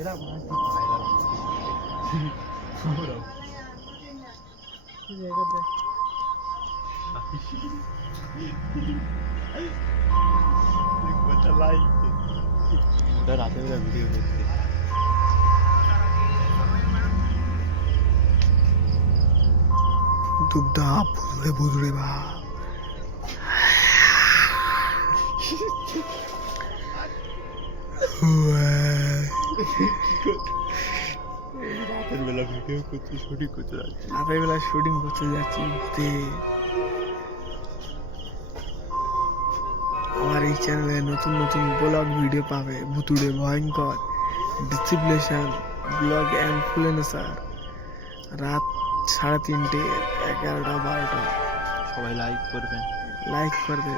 এরা মাছ দিয়ে পায়রা ওটা রাতের বেলা ভিডিও করতে দুবদা ভুতুড়ে ভুতুড়ে বা রাতের বেলা ভিডিও করতে শুটিং করতে যাচ্ছি রাতের বেলা শুটিং করতে যাচ্ছি ঘুরতে। আমার এই চ্যানেলে নতুন নতুন ব্লগ ভিডিও পাবে, ভুতুড়ে ভয়ঙ্কর, ডিসিপ্লিনেশন, ব্লগ ইনফ্লুয়েন্সার, রাত 3:30, 11টা 12টা। সবাই লাইক করবেন। লাইক করবে।